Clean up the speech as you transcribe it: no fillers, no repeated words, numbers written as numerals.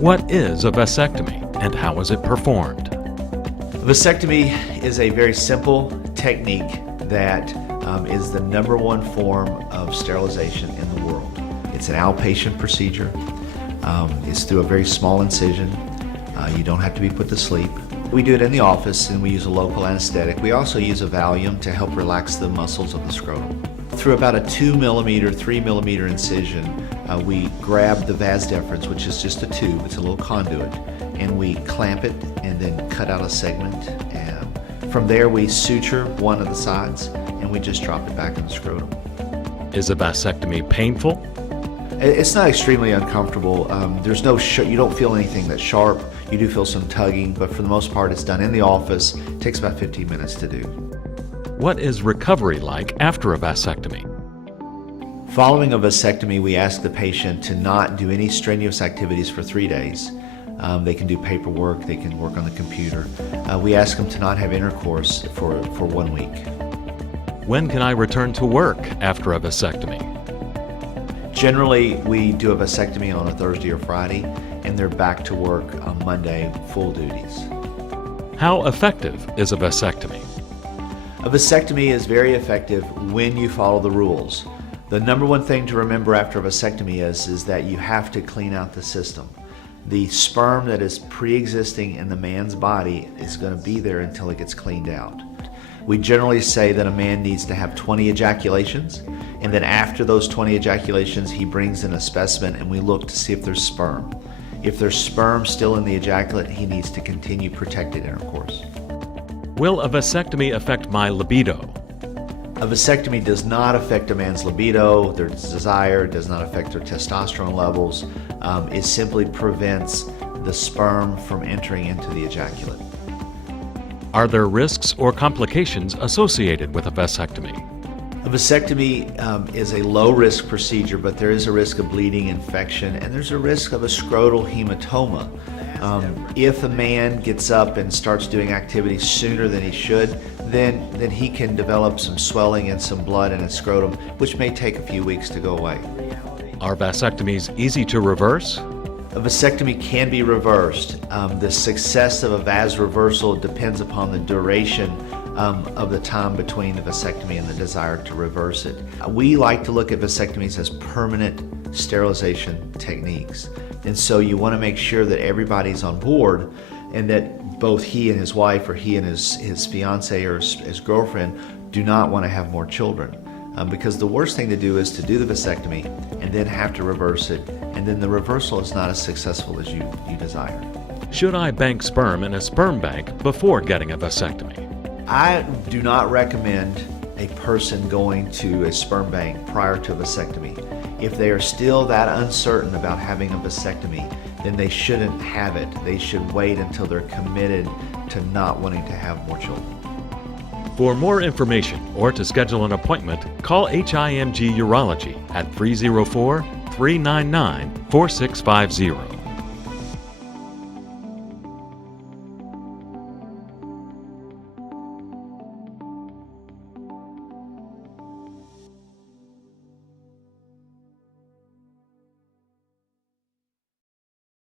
What is a vasectomy and how is it performed? Vasectomy is a very simple technique that is the #1 form of sterilization in the world. It's an outpatient procedure. It's through a very small incision. You don't have to be put to sleep. We do it in the office and we use a local anesthetic. We also use a Valium to help relax the muscles of the scrotum. Through about a 2 millimeter, 3 millimeter incision, we grab the vas deferens, which is just a tube, it's a little conduit, and we clamp it and then cut out a segment. And from there we suture one of the sides and we just drop it back in the scrotum. Is a vasectomy painful? It's not extremely uncomfortable. There's no you don't feel anything that's sharp. You do feel some tugging, but for the most part it's done in the office. It takes about 15 minutes to do. What is recovery like after a vasectomy? Following a vasectomy, we ask the patient to not do any strenuous activities for 3 days. They can do paperwork, they can work on the computer. We ask them to not have intercourse for 1 week. When can I return to work after a vasectomy? Generally, we do a vasectomy on a Thursday or Friday, and they're back to work on Monday, full duties. How effective is a vasectomy? A vasectomy is very effective when you follow the rules. The #1 thing to remember after a vasectomy is that you have to clean out the system. The sperm that is pre-existing in the man's body is going to be there until it gets cleaned out. We generally say that a man needs to have 20 ejaculations, and then after those 20 ejaculations, he brings in a specimen and we look to see if there's sperm. If there's sperm still in the ejaculate, he needs to continue protected intercourse. Will a vasectomy affect my libido? A vasectomy does not affect a man's libido, their desire, does not affect their testosterone levels. It simply prevents the sperm from entering into the ejaculate. Are there risks or complications associated with a vasectomy? A vasectomy is a low-risk procedure, but there is a risk of bleeding, infection, and there's a risk of a scrotal hematoma. If a man gets up and starts doing activities sooner than he should, then he can develop some swelling and some blood in his scrotum, which may take a few weeks to go away. Are vasectomies easy to reverse? A vasectomy can be reversed. The success of a vas reversal depends upon the duration of the time between the vasectomy and the desire to reverse it. We like to look at vasectomies as permanent sterilization techniques. And so you want to make sure that everybody's on board and that both he and his wife or he and his fiance or his girlfriend do not want to have more children. Because the worst thing to do is to do the vasectomy and then have to reverse it, and then the reversal is not as successful as you desire. Should I bank sperm in a sperm bank before getting a vasectomy? I do not recommend a person going to a sperm bank prior to a vasectomy. If they are still that uncertain about having a vasectomy, then they shouldn't have it. They should wait until they're committed to not wanting to have more children. For more information or to schedule an appointment, call HIMG Urology at 304-399-4650.